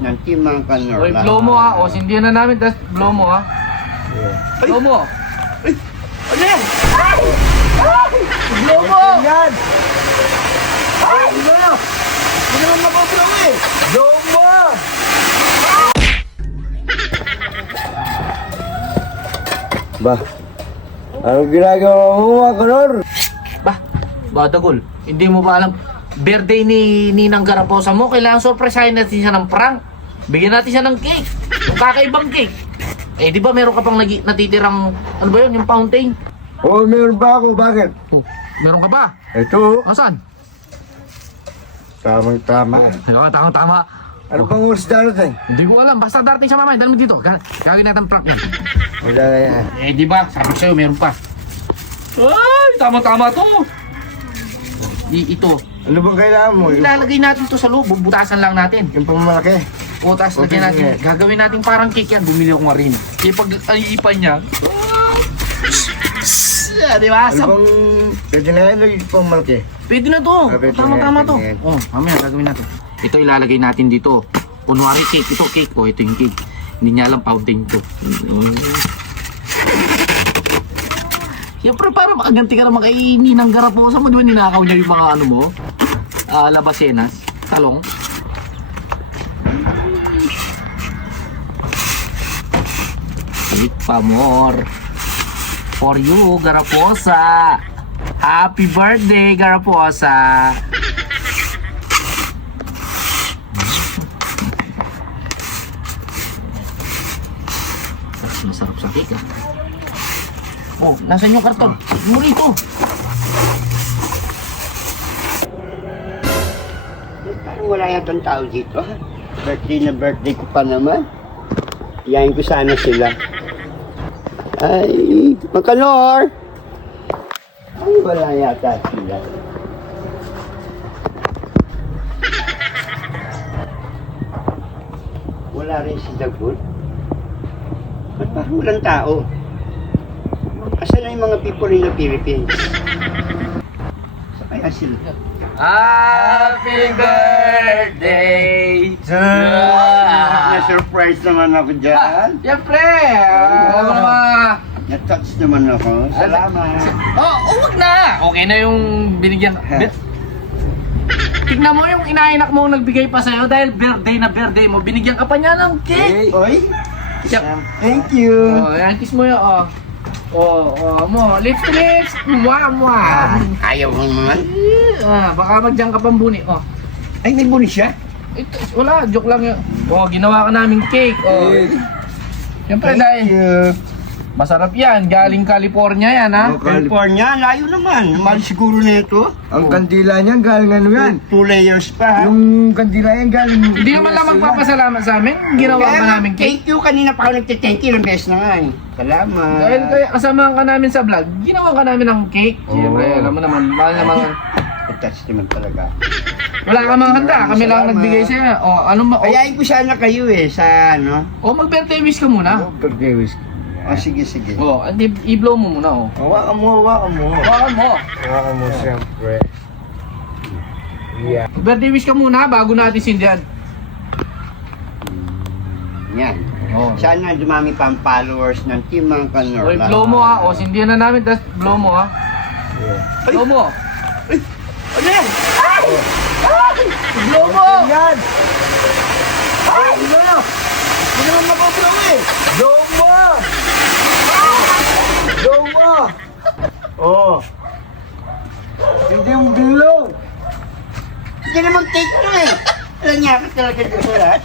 ng Team Angkan Oy, Norla. blow mo ha. O, sindihan na namin, tapos blow mo ha. Blow mo. Ano yan? Blow mo! Yan! Ay! Ano? Hindi naman mapapalaw eh! Blow mo! Ba? Anong ginagawa mo, Akanor? Ba, Dagol, hindi mo ba alam, birthday ni Ninang Garaposa mo, kailangan sorpresahin natin siya ng prank. Bigyan natin siya ng cake. Yung kakaibang cake. Eh, di ba meron ka pang natitirang, ano ba yun, yung fountain? Oo, meron ba ako? Bakit? Oh, meron ka ba? Ito, Asan? tamang-tama. Ayun, tama. Ano bang oras darating? Hindi ko alam, basta darating siya mamaya, dala mo dito. Gagawin natin prank yan. Wala na yan. Eh, di ba? Sabi ko sa'yo, meron pa. Ay, tama to. Ito. Ano bang kailangan mo? Ilalagay natin to sa loob, bubutasan lang natin. Yung pangmalaki? Butas, Okay, lagyan natin. sige. Gagawin natin parang cake yan. Bumili ako nga rin. Pag iipan niya. Di ba? Ano bang... Pwede na yan yung pangmalaki? Pwede na to. Pwede Tama na, to. pwede na. Oh, mamaya gagawin natin. Ito ilalagay natin dito. Kunwari cake. Ito cake ko. Ito yung cake. Hindi niya alam fountain ko. Siyempre para makaganti ka naman kay Ninang Garaposa mo. Di ba ninakaw niya yung mga ano mo? Labasenas. Talong. Bit pa more. For you, Garaposa. Happy birthday, Garaposa. Masarap sa cake ah. Oh, nasan yung karton? Mo rito. Parang wala yatang tao dito. Birthday ko pa naman. Iyayin ko sana sila. Ay, Makanor! Ay, wala yata sila. Wala rin si Dagol. Ba't parang walang tao? Asan na yung mga people in the Philippines? Sa kaya sila? Happy birthday to Na-surprise naman ako dyan. Siyempre! Ano naman? Na-touch naman ako. Salamat. Oh, wag na! Okay na yung binigyan. Tignan mo yung inainak mo nagbigay pa sa'yo dahil birthday mo. Binigyan ka pa niya ng cake. Oy, Siya- thank you. Oh, yan, kiss mo yun. Mo. Lips to lips. Mwah. Ayaw mo naman. Baka magdiyan ka pambuni. Oh. Ay, may buni siya. Ito, wala, joke lang yun. Oh, ginawa ka naming cake. Oh. Siyempre dahil you. masarap yan. Galing California yan, ha? California, layo naman. Mahal siguro nito. Ang kandila niyan galing ano yan? 2 layers pa. Yung kandila yan galing... Hindi naman lang magpapasalamat sa amin. Ginawa ka naming cake. Thank you. Kanina pa ako nagte-thank you. Ilang beses na nga eh. Salamat. Dahil kaya kasamahan ka namin sa vlog, ginawa ka namin ng cake. Siyempre, alam mo naman, mahal naman. Na-touch naman talaga. Wala ka mga handa, kami lang Salamat. nagbigay sa'yo. O, ano ba? Kayain ko sana kayo eh, sa ano. O, mag-birthday wish ka muna. Birthday whiskey. Sige, sige. O, i-blow mo muna, o. Hawakan mo, hawakan mo. Hawakan mo. Hawakan mo siyempre. Yeah. Birthday wish ka muna bago natin sindihan. Yan. O. Sana dumami pa ang followers ng Team Angkan O, Norla. blow mo ha. O, sindihan na namin, tapos blow mo ha. Yeah. Blow mo. Ano yan? Blow mo! Yan! Ay, ano? Hindi naman mapapalaw eh. Blow mo! Blow mo! Oo. Hindi yung blow! Hindi naman take to eh. Alam niya ka talaga dito lahat.